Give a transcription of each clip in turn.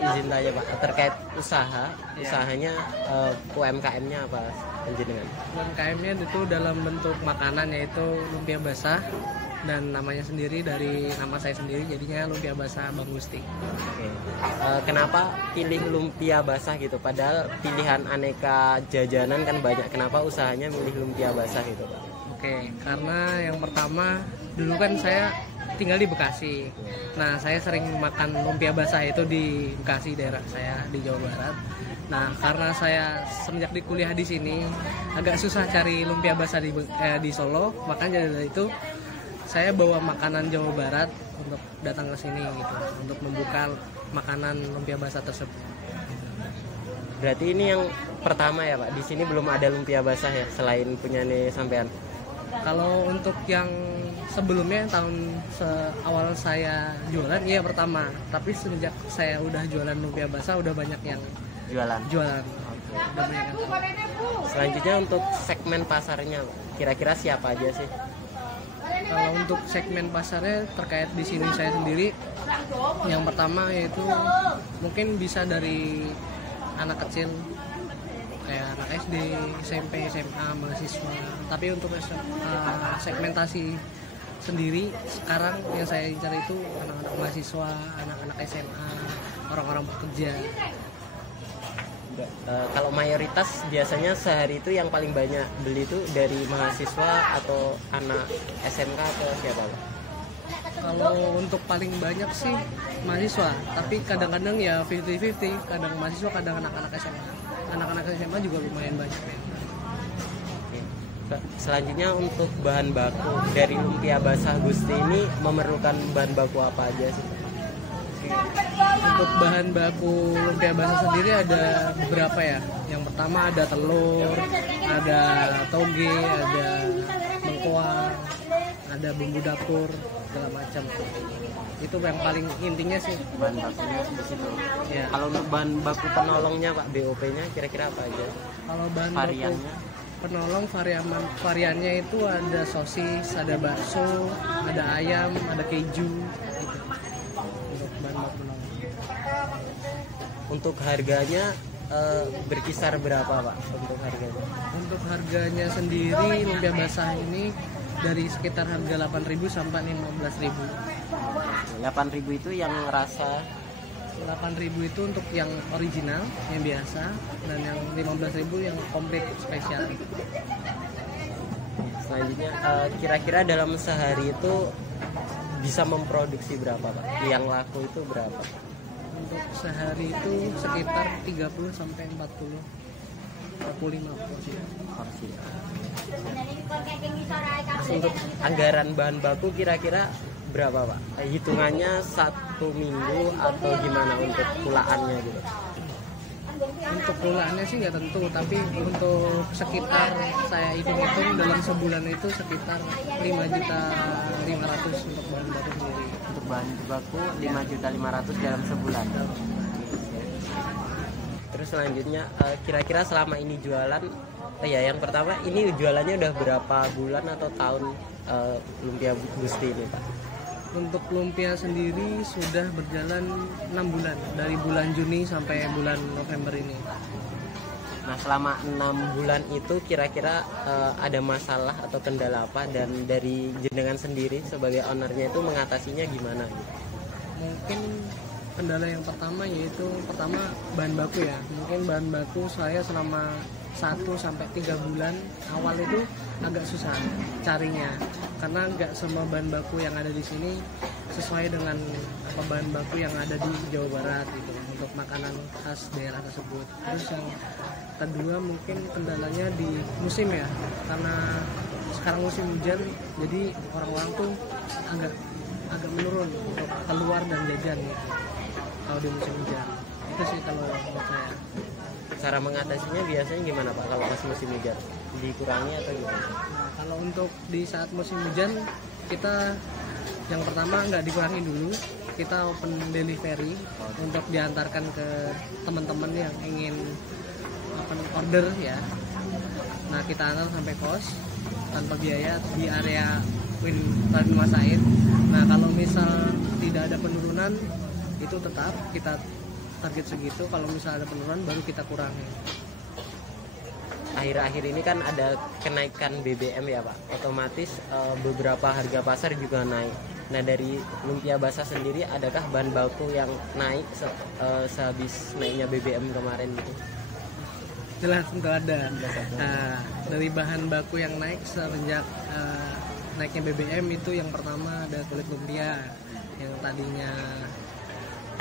izin tanya Pak, terkait usahanya UMKM-nya apa panjenengan? UMKM-nya itu dalam bentuk makanan, yaitu lumpia basah, dan namanya sendiri dari nama saya sendiri, jadinya lumpia basah Bang Gusti. Oke. Kenapa pilih lumpia basah gitu? Padahal pilihan aneka jajanan kan banyak. Kenapa usahanya milih lumpia basah gitu Pak? Oke, karena yang pertama dulu kan saya tinggal di Bekasi. Nah, saya sering makan lumpia basah itu di Bekasi, daerah saya di Jawa Barat. Nah, karena saya semenjak di kuliah di sini agak susah cari lumpia basah di Solo, makanya dari itu saya bawa makanan Jawa Barat untuk datang ke sini gitu, untuk membuka makanan lumpia basah tersebut. Berarti ini yang pertama ya Pak. Di sini belum ada lumpia basah ya selain punya nih sampean. Kalau untuk yang sebelumnya tahun awal saya jualan, iya pertama. Tapi semenjak saya udah jualan lumpia basah udah banyak yang jualan. Udah banyak yang. Selanjutnya untuk segmen pasarnya, kira-kira siapa aja sih? Kalau untuk segmen pasarnya terkait di sini saya sendiri, yang pertama yaitu mungkin bisa dari anak kecil kayak anak SD, SMP, SMA, mahasiswa. Tapi untuk segmentasi sendiri sekarang yang saya incar itu anak-anak mahasiswa, anak-anak SMA, orang-orang pekerja. Kalau mayoritas biasanya sehari itu yang paling banyak beli itu dari mahasiswa atau anak SMK atau siapa Pak? Kalau untuk paling banyak sih mahasiswa, tapi kadang-kadang ya 50-50, kadang mahasiswa, kadang anak-anak SMA. Anak-anak SMA juga lumayan banyak ya. Selanjutnya untuk bahan baku dari lumpia basah Gusti ini memerlukan bahan baku apa aja sih? Untuk bahan baku lumpia basah sendiri ada beberapa ya. Yang pertama ada telur, ada toge, ada lengkuas, ada bumbu dapur, segala macam. Itu yang paling intinya sih Bahan bakunya di situ. ya. Kalau untuk bahan baku penolongnya Pak, BOP-nya kira-kira apa aja? Kalau bahan Variannya? baku penolong variannya itu ada sosis, ada bakso, ada ayam, ada keju gitu. Untuk bahan baku penolong. Untuk harganya berkisar berapa Pak untuk harganya? Untuk harganya sendiri lumpia basah ini dari sekitar harga 8.000 sampai 15.000. 8.000 itu yang rasa 8.000 itu untuk yang original, yang biasa, dan yang 15.000 yang komplit spesial. Selanjutnya kira-kira dalam sehari itu bisa memproduksi berapa Pak? Yang laku itu berapa? Untuk sehari itu sekitar 30 sampai 45 porsi. Untuk anggaran bahan baku kira-kira berapa Pak? Hitungannya 1 minggu atau gimana untuk pulaannya gitu? Untuk pulaannya sih nggak tentu, tapi untuk sekitar saya hitung-hitung dalam sebulan itu sekitar 5.500.000 untuk bahan baku sendiri. Untuk bahan baku 5.500.000 dalam sebulan. Terus selanjutnya kira-kira selama ini jualan, yang pertama ini jualannya udah berapa bulan atau tahun lumpia Gusti ini Pak? Untuk lumpia sendiri sudah berjalan 6 bulan, dari bulan Juni sampai bulan November ini. Nah selama 6 bulan itu kira-kira ada masalah atau kendala apa, dan dari jenengan sendiri sebagai ownernya itu mengatasinya gimana gitu? Mungkin kendala yang pertama yaitu bahan baku ya. Mungkin bahan baku saya selama 1 sampai 3 bulan awal itu agak susah carinya, karena nggak semua bahan baku yang ada di sini sesuai dengan bahan baku yang ada di Jawa Barat gitu untuk makanan khas daerah tersebut. Terus yang kedua mungkin kendalanya di musim ya, karena sekarang musim hujan, jadi orang-orang tuh agak menurun untuk keluar dan jajan gitu kalau di musim hujan. Itu sih kalau menurut saya. Cara mengatasinya biasanya gimana Pak kalau pas musim hujan? Dikurangi atau gimana? Nah, kalau untuk di saat musim hujan, kita yang pertama nggak dikurangi dulu, kita open delivery untuk diantarkan ke teman-teman yang ingin order ya. Nah, kita antar sampai kos tanpa biaya di area Radul Masaid. Nah, kalau misal tidak ada penurunan, itu tetap kita target segitu, kalau misalnya ada penurunan baru kita kurangi. Akhir-akhir ini kan ada kenaikan BBM ya Pak, otomatis beberapa harga pasar juga naik. Nah dari lumpia basah sendiri adakah bahan baku yang naik sehabis naiknya BBM kemarin gitu? Jelas tentu ada. Nah, dari bahan baku yang naik semenjak naiknya BBM itu yang pertama ada kulit lumpia yang tadinya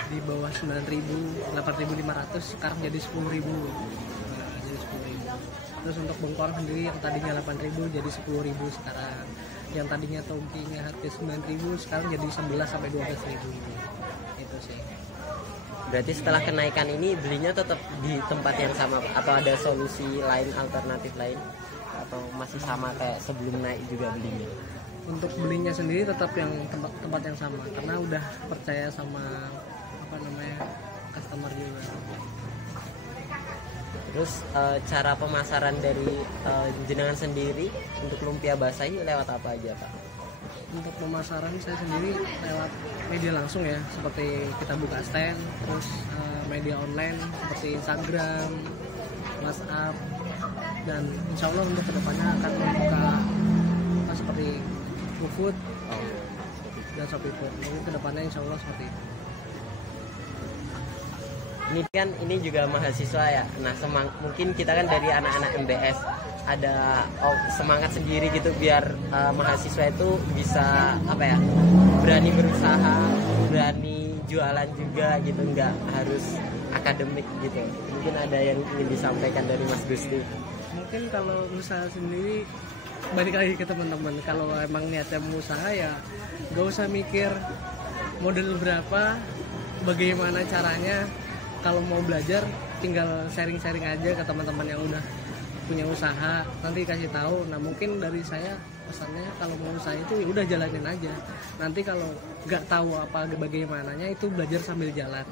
di bawah 9.000, 8.500 sekarang jadi 10.000. Nah, jadi 10.000. Terus untuk bengkoang sendiri yang tadinya 8.000 jadi 10.000 sekarang. Yang tadinya tongkinya harga 9.000 sekarang jadi 11 sampai 12.000. Itu sih. Berarti setelah kenaikan ini belinya tetap di tempat yang sama Pak? Atau ada solusi lain, alternatif lain? Atau masih sama kayak sebelum naik juga belinya? Untuk belinya sendiri tetap yang tempat yang sama karena udah percaya sama customer juga. Terus cara pemasaran dari jenengan sendiri untuk lumpia basah ini lewat apa aja Pak? Untuk pemasaran saya sendiri lewat media langsung ya, seperti kita buka stand, terus media online seperti Instagram, WhatsApp, dan insya Allah untuk kedepannya akan membuka seperti GoFood dan Shopee Food. Mungkin kedepannya insya Allah seperti itu. Ini kan ini juga mahasiswa ya. Nah mungkin kita kan dari anak-anak MBS ada semangat sendiri gitu biar mahasiswa itu bisa berani berusaha, berani jualan juga gitu, nggak harus akademik gitu. Mungkin ada yang ingin disampaikan dari Mas Gusti. Mungkin kalau usaha sendiri balik lagi ke teman-teman, kalau emang niatnya mau usaha ya gak usah mikir model berapa, bagaimana caranya. Kalau mau belajar tinggal sharing-sharing aja ke teman-teman yang udah punya usaha, nanti kasih tahu. Nah mungkin dari saya pesannya kalau mau usaha itu ya udah jalanin aja. Nanti kalau nggak tahu apa bagaimananya itu belajar sambil jalan.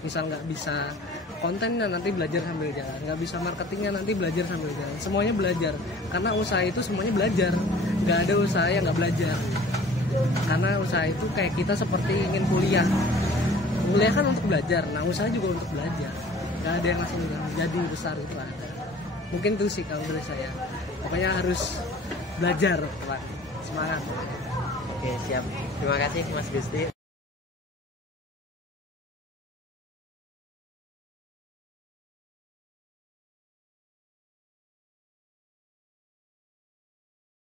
Misal nggak bisa kontennya nanti belajar sambil jalan, nggak bisa marketingnya nanti belajar sambil jalan. Semuanya belajar karena usaha itu semuanya belajar. Nggak ada usaha yang nggak belajar. Karena usaha itu kayak kita seperti ingin kuliah. Kuliah kan untuk belajar, nah usaha juga untuk belajar. Gak ada yang langsung jadi besar itu ada. Mungkin itu sih kalau dari saya. Pokoknya harus belajar, Pak. Semangat. Oke siap. Terima kasih Mas Gusti.